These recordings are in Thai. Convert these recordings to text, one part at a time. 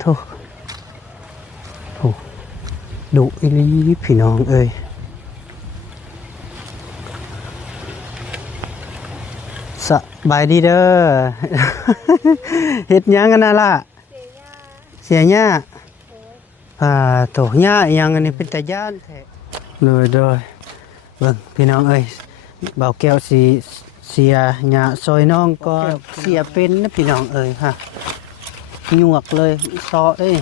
โธ่โธ่ดุอีหลีพี่น้องเอ้ยสบายดีเด้อ เฮ็ดหยังกันน่ะล่ะเสียหญ้าโถหญ้าอีหยังอันนี้เป็นตาย้านแท้เลยเบิ่งพี่น้องเอ้ยเบาแก้วสิเสียหญ้าซอยน้องก็เสียเป็นนะพี่น้องเอ้ยฮะหยวกเลยซอเอ้ย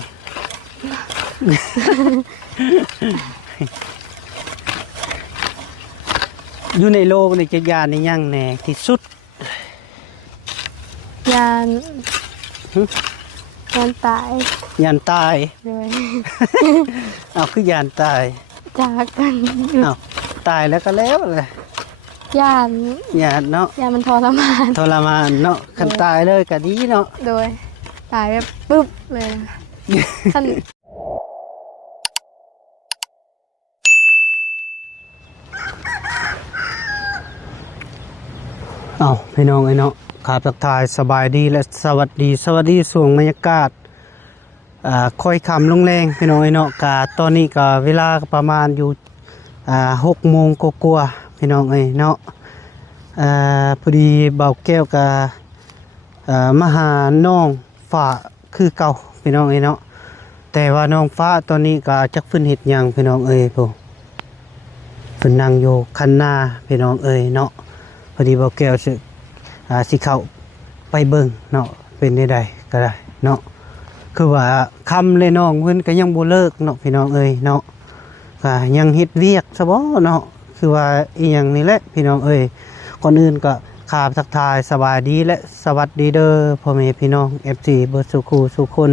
อยู่ในโลกในจะยานในยังแน่ที่สุดยานยานตาย ยานตาย เลย เอาคือยานตาย จากกัน เอาตายแล้วก็แล้วเลย ยาน ยานเนาะ ยานมันทรมาน ทรมานเนาะคันตายเลยก็ดีเนาะ โดยตายแบบปึ๊บเลยนะท่าน เอาพี่น้องไอ้เนาะขาบทักทายสบายดีและสวัสดีส่วงบรรยากาศค่อยคำลงแรงพี่น้องไอ้เนาะกาตอนนี้ก็เวลาประมาณอยู่6 โมงกว่าๆพี่น้องไอ้เนาะพอดีเบาแก้วกับมาหาน้องฟ้าคือเก่าพี่น้องไอ้เนาะแต่ว่าน้องฟ้าตอนนี้ก็จักฟื้นเห็ดหยังพี่น้องเอ้ยพวกเพิ่นนั่งอยู่คันหน้าพี่น้องเอ้ยเนาะพอดีเบาแก้วสิเข้าไปเบิ่งเนาะเป็นได้ใดก็ได้เนาะคือว่าคำเลยน้องเพิ่นก็ยังบ่เลิกเนาะพี่น้องเอ้ยเนาะก็ยังเฮ็ดเวียกซะบ่เนาะคือว่าอีหยังนี่แหละพี่น้องเอ้ยก่อนอื่นก็ขาบทักทายสบายดีและสวัสดีเด้อพ่อแม่พี่น้อง FC เบิดสุขูสุคน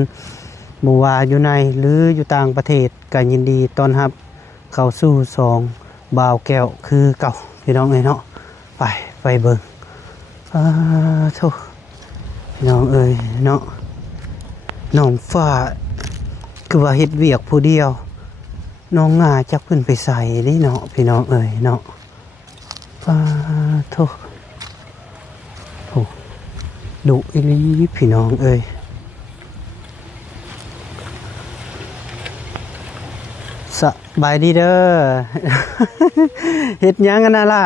บ่ว่าอยู่ในหรืออยู่ต่างประเทศก็ยินดีต้อนรับเข้าสู่2บ่าวแก้วคือเก่าพี่น้องเอ้ยเนาะไปเบิ่งโธ่น้องเอ้ยเนาะน้องฟ้าคือว่าเฮ็ดเวียกผู้เดียวน้องงาจักเพิ่นไปใส่เด้เนาะพี่น้องเอ้ยเนาะโธ่โอ้ดุอีหลีพี่น้องเอ้ยสบายดีเด้อ เฮ็ดหยังกันน่ะล่ะ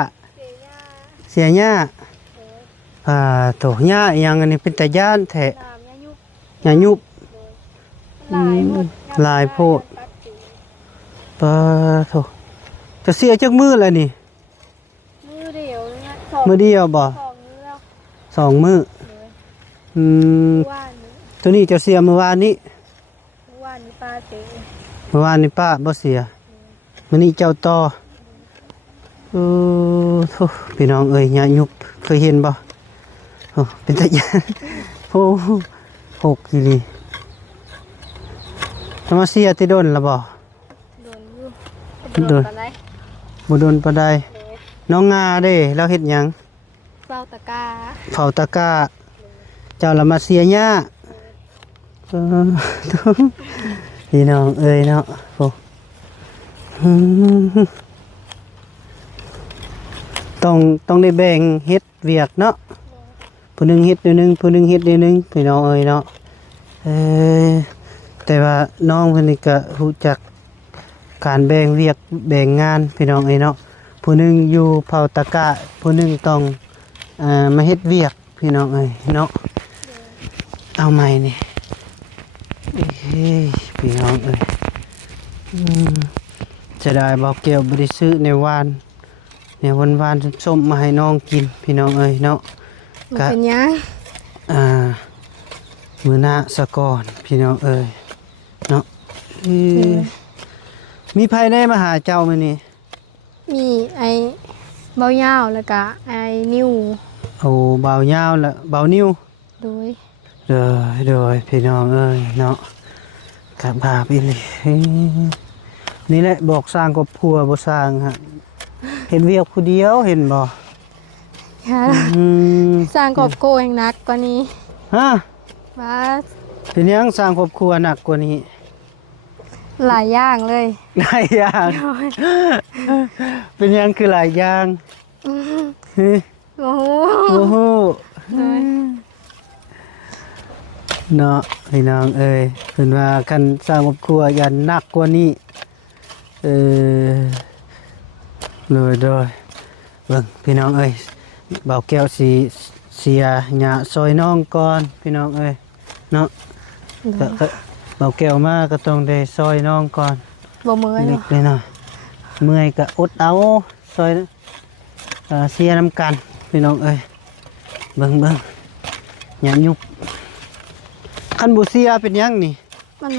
เสียหญ้าโถหญ้าอีหยังอันนี้เป็นตาย้านแท้หญ้ายุบลายโพดโถจะเสียจักมื้อแล้วนี่มือเดียวนะ มื้อเดียวบ่2 มื้อตัวนี้จะเสียเมื่อวานนี้ป้าเตะ เมื่อวานนี้ป้าบ่เสียมื้อนี้เจ้าต่อโธ่พี่น้องเอ้ยหญ้ายุบเคยเห็นบ่โอ้เป็นตาย้านโอ้หกอีหลีจะมาเสียที่โดนละบ่โดนอยู่โดนปานใด บ่โดนปานใดน้องงาเด้เราเฮ็ดหยังเฝ้าตะกร้า เฝ้าตะกร้าเจ้าละมาเสียหญ้าพี่น้องเอ้ยเนาะโอ้ต้องได้แบ่งเฮ็ดเวียกเนาะผู้หนึงเฮ็ดเดี๋ยวนึงผู้หนึงเฮ็ดเดี๋ยวนึงพี่น้องเอ้ยเนาะแต่ว่าน้องเพิ่นนี่ก็รู้จักการแบ่งเวียกแบ่งงานพี่น้องเอ้ยเนาะผู้หนึงอยู่เผาตะกะผู้หนึงต้องมาเฮ็ดเวียกพี่น้องเอ้ยเนาะเอาใหม่นี่พี่น้องเอ้ยจะได้บอกเกี่ยวบ่ได้ซื้อในวานเนี่ยวันๆส้มมาให้น้องกินพี่น้องเอ้ยเนาะก็เป็นหยังมื้อหน้าสะก่อนพี่น้องเอ้ยเนาะมีไผได้มาหาเจ้ามื้อนี้มีไอ้เบาเหย้าแล้วก็ไอ้นิ้วโอ้เบายาวและเบานิ้วโดยพี่น้องเอ้ยเนาะกะบาไปเลยนี่แหละบอกสร้างครอบครัวบ่สร้างฮะเห็นเวียกผู้เดียวเห็นบ่สร้างครอบครัวแห่งนักกว่านี้ฮะว่าเป็นยังสร้างครอบครัวหนักกว่านี้หลายอย่างเลยหลายอย่างเป็นยังคือหลายอย่างโอ้โห เนาะพี่น้องเอ้ยเพิ่นว่าคันสร้างครอบครัวอย่าหนักกว่านี้เออโดยเบิ่งพี่น้องเอ้ยเบาแก้วสิเสียหญ้าซอยน้องก่อนพี่น้องเอ้ยเนาะก็เบาแก้วมาก็ต้องได้ซอยน้องก่อน บ่เมื่อย เล็ บ่ กเลยหน่อยเมื่อยก็อดเอาซอยเสียน้ำกันพี่น้องเอ้ยเบิ่งอย่ายุบคันบ่เสียเป็นหยังนี่ มัน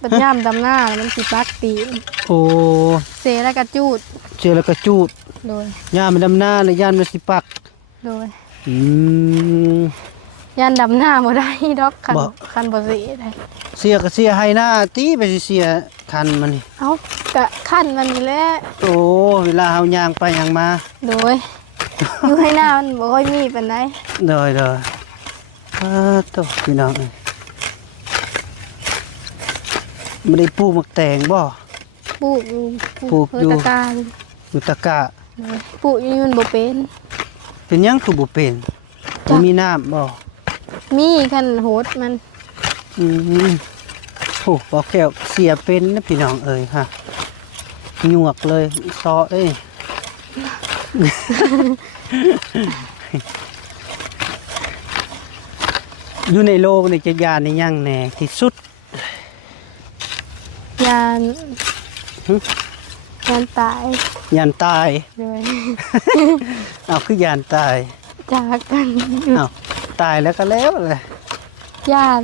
เป็นย่ามดำหน้าแล้วมันสิปักตีน โอ้ เสแล้วก็จูด เจอแล้วก็จูด โดย ย่ามันดำหน้าเลยย่านมันสิปัก โดย อืม ย่านดำหน้าบ่ได้ดอกคัน บ่ คันบ่สิได้ เสียก็เสียให้หน้าตีไปสิเสียคันมันนี่ เอ้ากะคันมันนี่แหละ โอ้เวลาเฮาย่างไปย่างมา โดย อยู่ให้หน้ามันบ่ค่อยมีปานใด เด้อโตพี่น้องเอ้ยไม่ได้ปลูกมักแตงบ่ ปลูกอยู่ ปลูกอยู่ ตะกร้าอยู่ อยู่ตะกะ โดยปลูกอยู่มันบ่เป็น เป็นหยังคือบ่เป็นบ่มีน้ำบ่ มีคันโหดมัน อืมโอ้บ่แก้วเสียเป็นนะพี่น้องเอ้ยฮะหยวกเลยซอเอ้ย อยู่ในโลกนี่จะยานในยังแน่ที่สุด ยาน หึ ยานตาย ยานตาย โดย เอาคือยานตาย จากกัน เอาตายแล้วก็แล้วเลย ยาน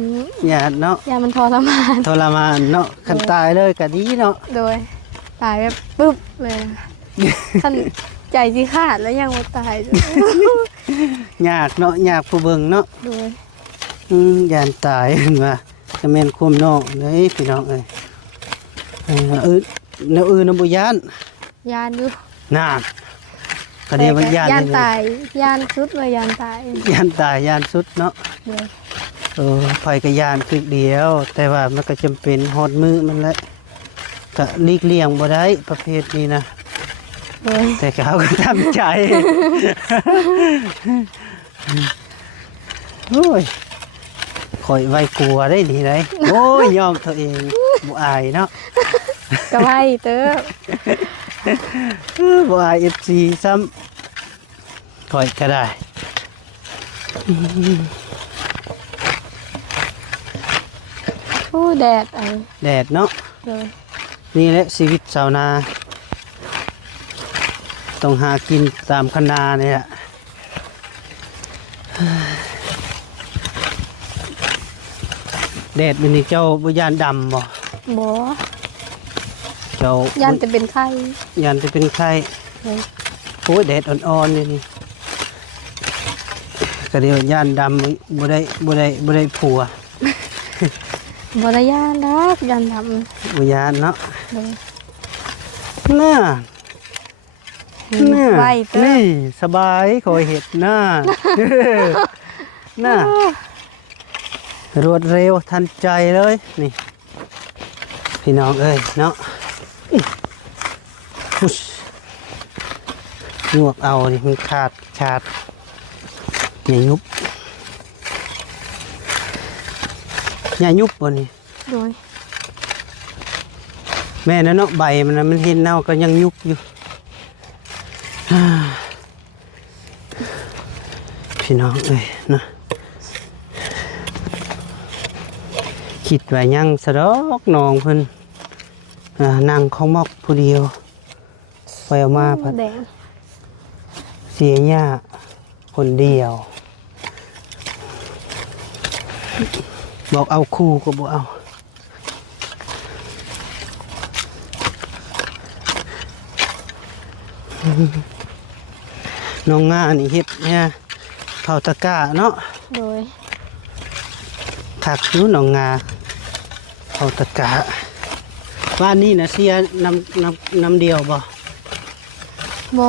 ยานเนาะ ยานมันทรมาน ทรมานเนาะคันตายเลยก็ดีเนาะ โดยตายแบบปึ๊บเลยนะท่านใจที่ขาดแล้วยังมาตายเลย ยากเนาะยากผู้เบิ่งเนาะ โดย ยานตายเห็นว่าจะแม่นคุมเนาะเด้ยพี่น้องเอ้ยแนวอื่นน่ะบ่ยาน ยานอยู่ น่าก็เดียวว่ายาน ยาน นี่ ตายยานสุดเลยยานตาย ยานตายยานสุดเนาะ โดย ไผก็ยานคือเดียว แต่ว่ามันก็จำเป็นฮอดมือมันแหละก็หลีกเลี่ยงบ่ได้ประเภทนี้นะ โดย แต่เขาก็ทำใจ โอ้ยคอยไว้กลัวได้ดีเลยโอ้ยยอมตัวเองบ่อายเนาะ ก็ไว้เต้อ บ่อาย FC ซ้ำคอยก็ได้ ผู้แดดไอ้ แดดเนาะ โดย นี่แหละชีวิตชาวนา ต้องหากินตามคันนาเนี่ยแหละแดดมันนี่เจ้าบุญานดำบ่ บ่ เจ้าย านจะเป็นไข้ ยานจะเป็นไข้ โดย โอ้ยแดดอ่อนๆนี่ก็เดียวยานดำบ่ได้ผัว บ่ได้ยานดอกยานด บุญานเนาะ ำโดย น่าน่า ไว้เต้อ นี่สบายคอยเห็ดน่า น่ารวดเร็วทันใจเลยนี่พี่น้องเอ้ยเนาะพุชงวกเอานี่มันขาดอย่ายุบอย่ายุบบ่นี่ โดย แม่นั่นเนาะใบมันน่ะมันเห็นเน่าก็ยังยุบอยู่ พี่น้องเอ้ยนะคิดไว้ยังสะดอกน้องเพิ่นนั่งของมอกผู้เดียวไปเอามาพัด แดง เสียหญ้าคนเดียว บอกเอาคู่ก็บอกเอาน้องงานี่เฮ็ดเนี่ยเผาตะกร้าเนาะ โดย ถักอยู่น้องงาเผาตะกร้าบ้านนี้นะเสียน้ำเดียวบ่ บ่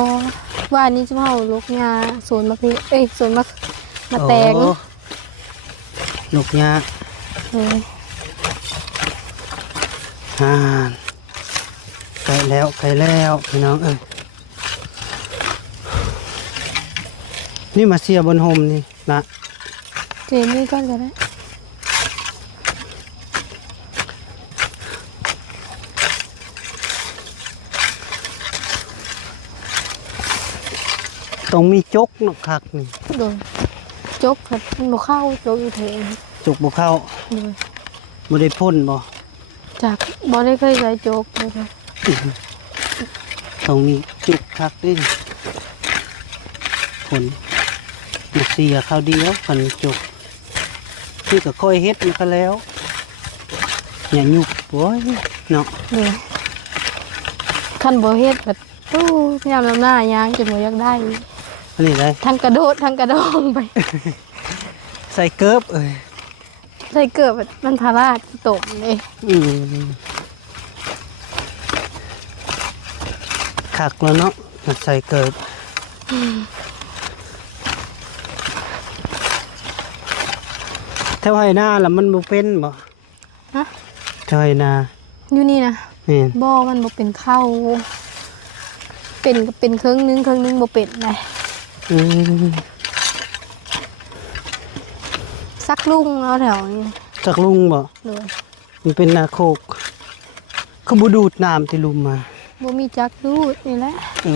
ว่านี้จะเฮาลูกยาสวนมะพร้าวสวนมะแตง โอ้ลูกหญ้า โดย ห่านไกลแล้วพี่น้องเอ้ยนี่มาเสียบนห่มนี่นะ เจนี่ก่อนก็ได้ ต้องมีจกเนาะคักนี่ โดยจกครับมันบ่เข้าจกอยู่เถอะ จกบ่เข้า โดย บ่ได้พ่นบ่ จากบ่ได้เคยใช้จกเลยค่ะ ต้องมีจุกคักดิผลมันเสียข้าวเดียวพันจุกที่ก็ค่อยเฮ็ดมันก็แล้วอย่ายุบโว้ยเนาะ โดยคันบ่เฮ็ดแบบตู้ยามลำหน้ายางจนบ่อยากได้ อันนี้ได้ ทั้งกระโดดทั้งกระดองไป ใส่เกิบเอ้ย ใส่เกิดแบบมันพาราดตกเลย คักแล้วเนาะมันใส่เกิบแถวไหหน้าล่ะมันบ่เป็นบ่ ฮะ แถวไหหน้า อยู่นี่นะ แม่น บ่มันบ่เป็นเข้าเป็นก็เป็นครึ่งนึงบ่เป็นเลย อืม ซักลุงเอาแถวนี้ จักลุงบ่ เลย มันเป็นนาโคกเขาบ่ดูดน้ำที่ลุมมา บ่มีจักรูดนี่แหละ โอ้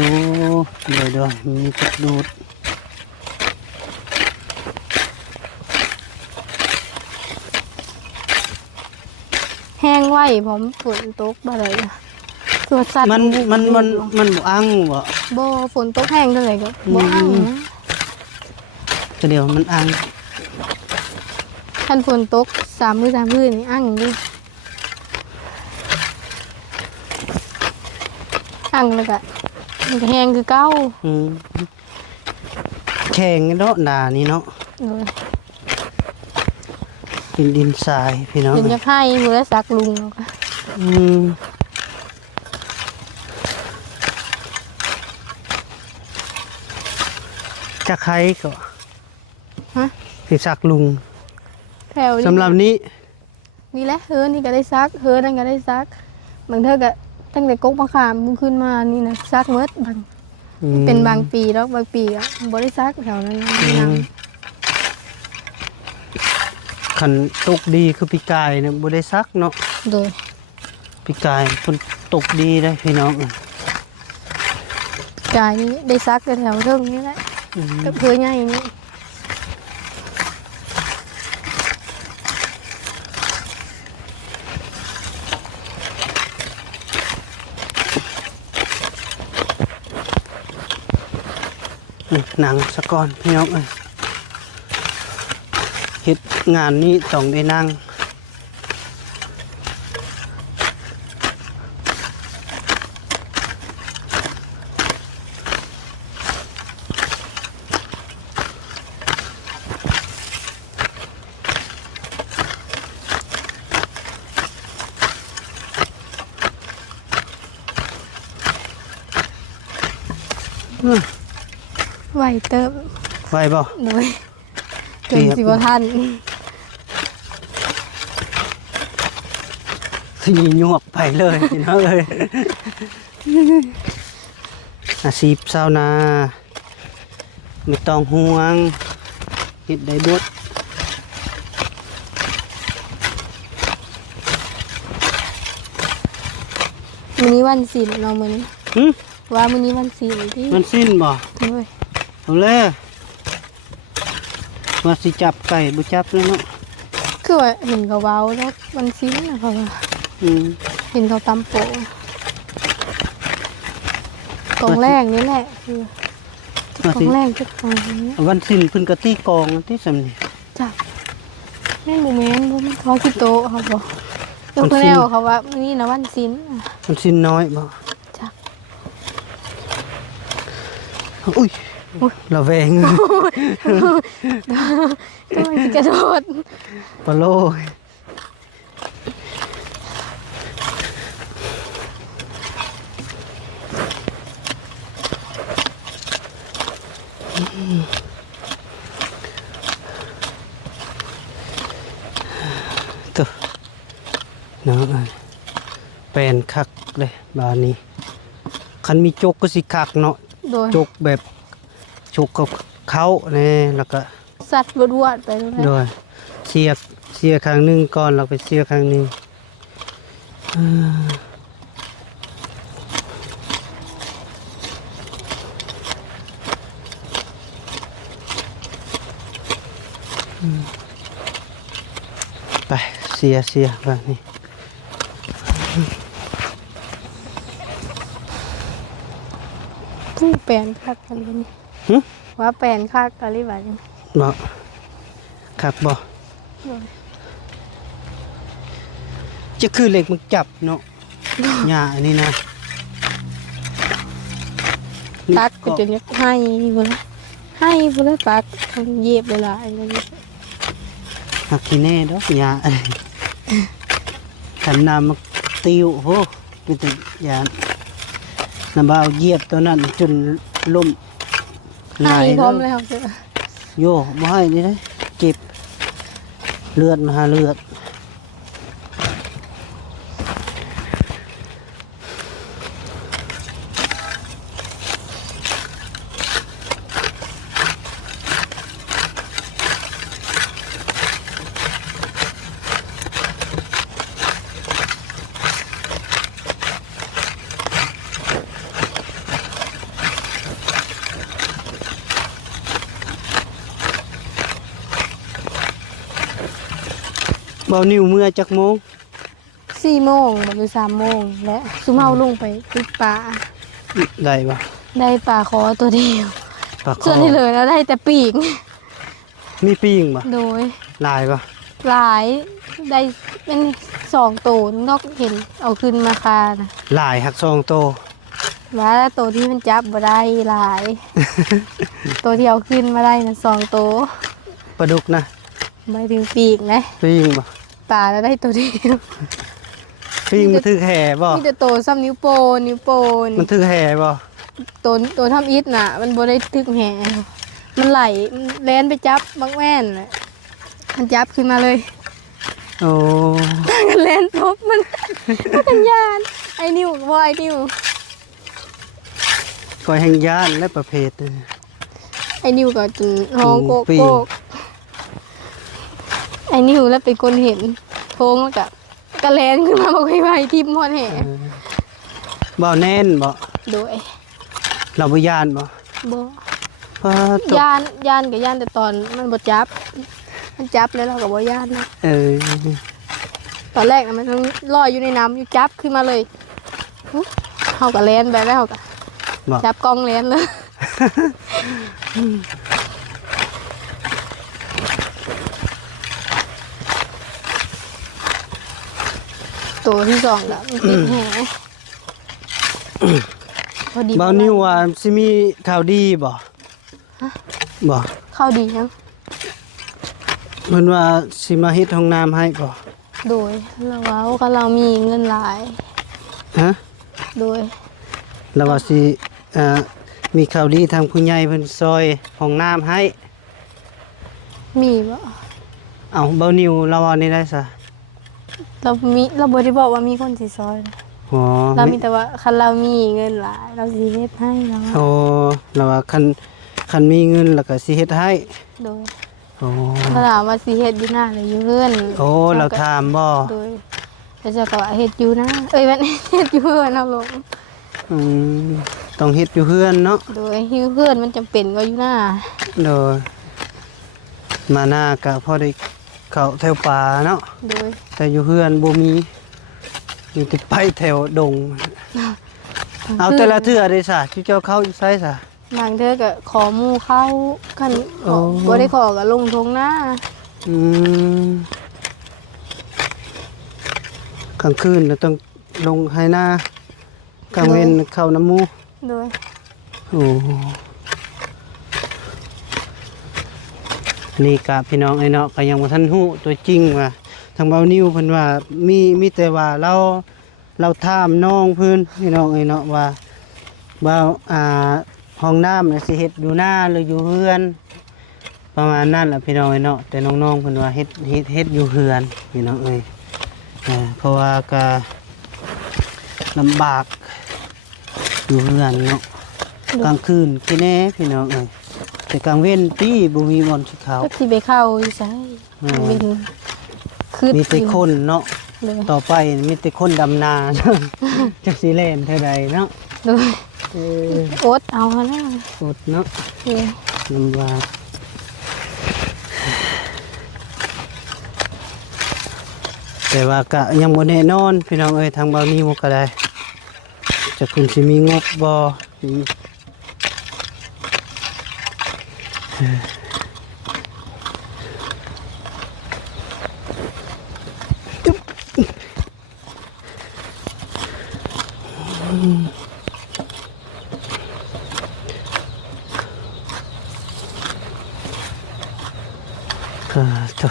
เดี๋ยวมีจักดูด แห้งไว้พร้อมฝนตกบ่ได้ตัวสัตว์ มันบ่อังบ่ บ่ฝนตกแห้งเท่าไหร่ก็บ่อั้งนะ ก็เดี๋ยวมันอัง คันฝนตก3 มื้อ 3 คืนนี่อั้งดิอั้งแล้วก็มันก็แห้งคือเก่า อืมแข็งเนาะหนานี่เนาะ เลย เป็นดินทรายพี่น้อง เป็นจะให้มื้อละซักลุงแล้วก็ อืมจะใครก็ ฮะ สิสักลุง แถวนี้ สำหรับนี้ นี่แหละเฮือนี่ก็ได้ซักเฮือนั่นก็ได้ซักบางเทื่อก็ตั้งแต่กกมะขามมึงขึ้นมานี่นะซักเมดบาง อืม เป็นบางปีแล้วบางปีก็บ่ได้ซักแถวนั้นนะ อื ยัง มขันตกดีคือปีกายเนี่ยบ่ได้ซักเนาะ โดย ปีกายฝนตกดีได้พี่น้อง กายนี้ได้ซักแต่แถวเทิงนี่แหละ อืม กับเพื่อใหญ่นี่ หนังสะก่อนพี่น้องเอ้ยเฮ็ดงานนี้ต้องได้นั่งไหวเติบ ไหวบ่ โดยจนสิบ่ทัน สิหยวกไปเลยพี่น้องเอ้ยอาชีพชาวนาไม่ต้องห่วงเฮ็ดได้เบิด มื้อนี้วันศีลเนาะมื้อนี้ หึ ว่ามื้อนี้วันศีลที่ มันสิ้นบ่ โดย เอาเลยว่าสิจับไก่บ่จับเลยเนาะ คือว่าเห็นเขาเว้าแล้ววันศีลนะเขาว่า อืม เห็นเขาตำโปะกองแรกนี่แหละคือก ว่า อ สิ งแรกจะกองนี้ วันสิ้นเพิ่นก็ตีกองที่สำนี่ จ้ะแม่นบ่แม่นบ่แม่นเขาสิโตะเขาบ่ยก วันศีล แล้วเขาว่ามื้อนี้นะวันศีล มันสิ้นน้อยบ่ จ้ะ อุ้ยระแวง ก็มันสิกระโดด ปะโลยตัวเนาะเป็นคักเลยบ้านนี้คันมีจกก็สิคักเนาะ โดย จกแบบจกกับเขาเนี่ยแล้วก็ สัตว์วดๆไปตรงนั้น โดยเสียครั้งหนึงก่อนเราไปเสียครั้งหนึงอ่า ไปเสียแบบนี้ ผู้แปลนคักกันเลยนี่ หึ ว่าแปลนคักอะไรแบบนี้ บ่ครับบ่จะคือเหล็กมันจับเนาะหญ้าอันนี้นะ ตัดก็จะเรียกให้บ่ละให้บ่ละปักมันเย็บเวลาอะไรนี่ หักขี้แน่ดอกหญ้าอันนี้ขันน้ำมันติวโหเป็นแต่หญ้าน้ำบ่าวเหยียบตัวนั้นจนล่ม ให้พร้อม เลย แล้วเด้อ โย่บ่ให้นี่เลยเก็บเลือดมาหาเลือดเบานิ้วเมื่อจักโมง 4 โมงบ่หรือ3 โมงและซุมเฮาลงไปติดปลา ได้ปะ ได้ปลาคอตัวเดียว ปลาค ส่ว อน ที่เหลือเราได้แต่ปีก มีปิ้งปะ โดย ลายปะ หลายได้เป็น2ตัวนอกเห็นเอาขึ้นมาคานะ ลายหักซองโต แล้วตัวที่มันจับบ่ได้หลาย ตัวที่เอาขึ้นมาได้นะ2ตัว ปลาดุกนะ ไม่ถึงปีกนะ ปิ้งปะ ปลาแล้วได้ตัวเดียว ปิ้งมันถือแห่ปะ มีแต่ตัวซ้ำนิ้วโป้นิ้วโป้น มันถือแห่ปะ ตัวทำอิฐน่ะ มันบ่ได้ทึกแหมันไหลมันแล่นไปจับบางแว่นน่ะมันจับขึ้นมาเลย โอ้ มันแล่นทบมัน กันยานไอ้นิ้วบ่ไอ้นิ้ว ก้อยแห่งย่านและประเภท ไอ้นิ้วก็จนห้องโก ปิ้ง โกกไอ้นิ้วแล้วเป็นคนเห็นโพงแล้วก็กระแลนขึ้นมาบอกให้ไว้ทิมหมดแห่ เบาแน่นบ่ โดย เราบ่ย่านบ่ บ่ พอตก ย่านกับย่านแต่ตอนมันบ่จับ มันจับแล้วเราก็บ่ย่านนะ เออ ตอนแรกนะมันต้องลอยอยู่ในน้ำอยู่จับขึ้นมาเลยหึเฮาก็แลนไปแล้วเฮาก็ บ่ จับกล้องแลนเลย ตัวที่สองแล้วมันติดแหพอดี เบานิ้วว่าสิมีข่าวดีบ่บ่ เข้าดียัง เพิ่นว่าสิมาเฮ็ดห้องน้ำให้บ่ โดยเราว่าก็เรามีเงินหลาย ฮะ โดย แล้วว่าสิมีข่าวดีทางผู้ใหญ่เพิ่นซอยห้องน้ำให้ มีบ่ เอาเบานิ้วเราเอานี่ได้ซะ เราบ่ได้บอกว่ามีคนสิซอยนะ อ๋อ เรามีแต่ว่าคันเรามีเงินหลาย เราสิเฮ็ดให้เรา โอ้แล้วว่าคันมีเงินแล้วก็สิเฮ็ดให้ โดย โอ้ ถ้าถามว่าสิเฮ็ดอยู่หน้าหรืออยู่เพื่อน โอ้เราถามบ่ โดยแล้วจะก็ว่าเฮ็ดอยู่นะเอ้ยมัน เฮ็ดอยู่เพื่อนเอาลง อืมต้องเฮ็ดอยู่เฮือนเนาะ โดยอยู่เพื่อนมันจำเป็นก็อยู่หน้า โดยมาหน้าก็พอได้เข้าแถวป่าเนาะ โดย แต่อยู่เฮือนบ่มีแต่ไปแถวดง เอาแต่ละเทื่อได้ซะที่เจ้าเข้าอยู่ไสซะ บางเทื่อก็ขอหมู่เข้าคัน โอ้ บ่ได้ขอก็ลงทงหน้า อืมกลางคืนเราต้องลงให้หน้ากลางเว้นเข้าน้ำหมู โดย โอ้นี่กะพี่น้องไอ้เนาะก็ยังบ่ทันฮู้ตัวจริงว่าทางเบานิ้วเพิ่นว่ามีแต่ว่าเราถามน้องเพิ่นพี่น้องไอ้เนาะว่าห้องน้ำน่ะสิเฮ็ดอยู่หน้าหรืออยู่เฮือน ประมาณนั้นแหละพี่น้องไอ้เนาะแต่น้องๆเพิ่นว่าเฮ็ดอยู่เฮือนพี่น้องเอ้ยเพราะว่าก็ลำบากอยู่เฮือนเนาะกลางคืนกี่แน่พี่น้องเอ้ยแต่กลางเว้นตี้บ่มีบ่อนสิเขา ก็สิไปเข้าอยู่ไสวินคือ มีแต่คนเนาะ โดย ต่อไปมีแต่คนดำนา จักสิเล่นเท่าใดเนาะ โดย เออ อดเอาแล้ว อดเนาะ โดย ลำบาก แต่ว่าก็ยังบ่แน่นอนพี่น้องเอ้ยทางเบานี้บ่ก็ได้จะคุณสิมีงบบ่ก็ต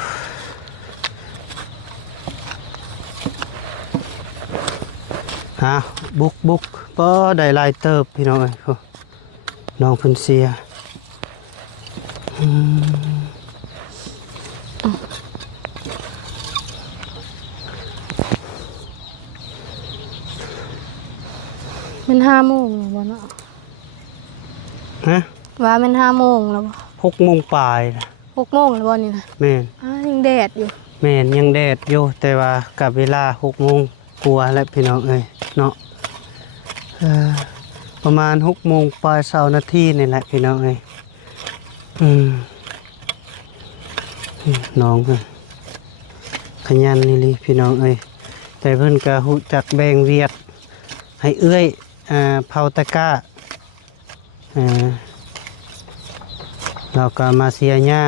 ฮะบุกก็ได้หลายเติบพี่น้องเอ้ยโอ้น้องเพิ่นเสียมัน5 โมงแล้วบ่เนาะ ฮะ ว่ามัน5 โมงแล้วบ่ 6 โมงปลายนะ 6 โมงแล้วบ่นี่นะ แม่น ยังแดดอยู่ แม่นยังแดดอยู่แต่ว่ากับเวลา6 โมงกลัวาแล้วพี่น้องเอ้ยเนาะประมาณ6 โมงปลาย20 นาทีนี่แหละพี่น้องเอ้ยน้องเพิ่นขยันนี่ลิพี่น้องเอ้ยแต่เพิ่นก็ฮู้จักแบ่งเวียดให้เอื้อยเผาตะกร้าเราก็มาเสียหญ้า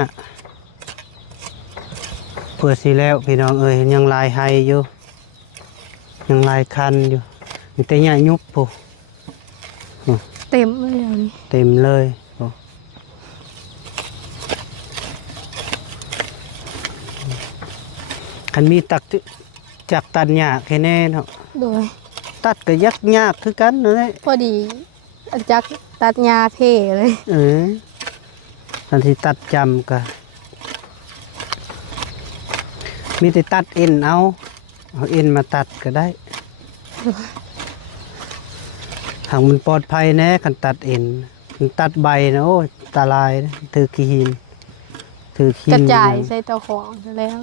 เพื่อสิแล้วพี่น้องเอ้ยยังลายไฮอยู่ยังลายคันอยู่มีแต่หญ้ายุบปุ๊ เต็มเลยอย่างนี้ เต็มเลยปุ๊คันมีตักจักตัดหญ้าแค่แน่เนาะ โดย ตัดก็ยักยากคือกันนั่นแหละ พอดีจักตัดหญ้าเพ่เลย อันที่ตัดจำก็มีแต่ตัดเอ็นเอาเอ็นมาตัดก็ได้ทางมันปลอดภัยแน่คันตัดเอ็นมันตัดใบนะโอ้ยตาลายนะถือขี้หินถือขี้ กระจายใส่เตาของแล้ว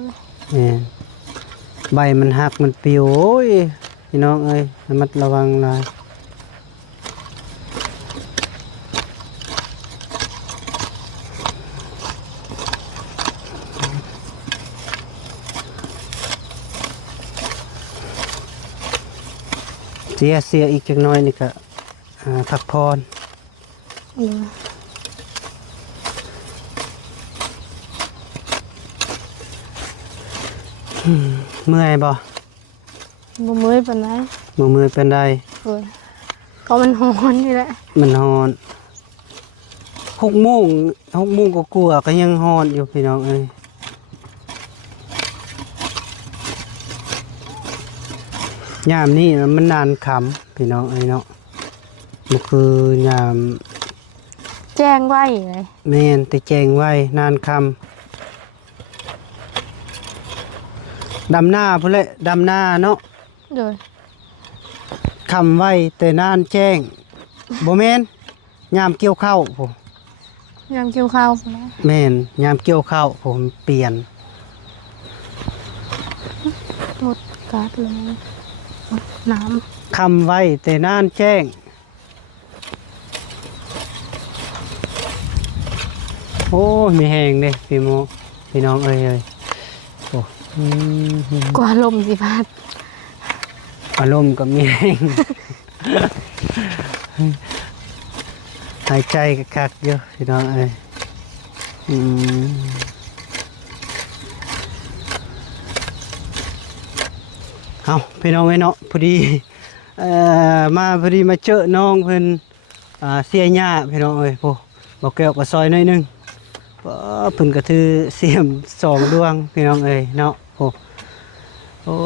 เนี่ยใบมันหักมันปิวโอ้ยพี่น้องเอ้ยระมัดระวังหน่อยเสียอีกจักหน้อยนี่ก็พักพรเมื่อยบ่ บ่มื้อปานใด บ่เมื่อยเป็นได ก็มันร้อนนี่แหละ มันฮ้อน6 โมงก็กลัวก็ยังฮ้อนอยู่พี่น้องเอ้ยยามนี้มันนานค่ำพี่น้องเอ้ยเนาะมันคือยาม แจ้งไว้เลย แม่นแต่แจ้งไว้นานค่ำดำหน้าพุ่นแหละดำหน้าเนาะ โดย คำไว้แต่นานแจ้งบ่แม่นยามเกี่ยวข้าวผม ยามเกี่ยวข้าวพุ่นนะ แม่นยามเกี่ยวข้าวผมเปลี่ยน รถกัดเลยน้ คำไว้แต่นานแจ้งโอ้ยมีแหงเด้พี่โมพี่น้องเอ้ยโอ้ ำกว่าลมสิพัด อารมณ์ก็มีแหง หายใจคักๆเยอะพี่น้องเอ้ยเอาพี่น้องไอ้เนาะพอดีมาพอดีมาเจอน้องเพิ่นเสียหญ้าพี่น้องเอ้ยโอ้บอกแก้วก็ซอยหน่อยนึงเพิ่นก็ถือเสียม2 ดวงพี่น้องเอ้ยเนาะโอ้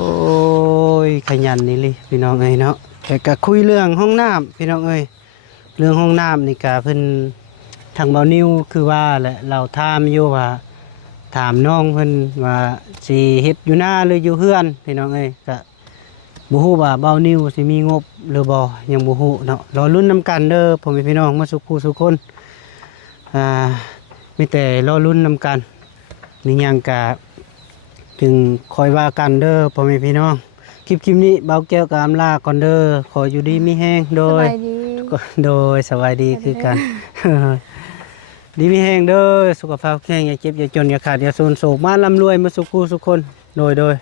ยขยันนี่ลิพี่น้องเอ้ยเนาะแต่ก็คุยเรื่องห้องน้ำพี่น้องเอ้ยเรื่องห้องน้ำนี่ก็เพิ่นทางเบานิ้วคือว่าแหละเราถามอยู่ว่าถามน้องเพิ่นว่าสิเฮ็ดอยู่หน้าหรืออยู่เฮือนพี่น้องเอ้ยก็บ่ฮู้ว่าเบานิ้วสิมีงบหรือบ่ยังบ่ฮู้เนาะรอลุ้นนำกันเด้อพ่อแม่พี่น้องมาสุขสุขคนมีแต่รอลุ้นนำกันนี่ยังกะถึงคอยว่ากันเด้อพ่อแม่พี่น้องคลิปนี้เบาแก้วกามลาก่อนเด้อขออยู่ดีมีแห้งโด ส ย บายดี สบายดีคือกัน ดีมีแห้งเด้อสุขภาพแข็งอย่าเจ็บอย่าจนอย่าขาดอย่าสูญโศกมาร่ำรวยมาสุขสุขคนโดย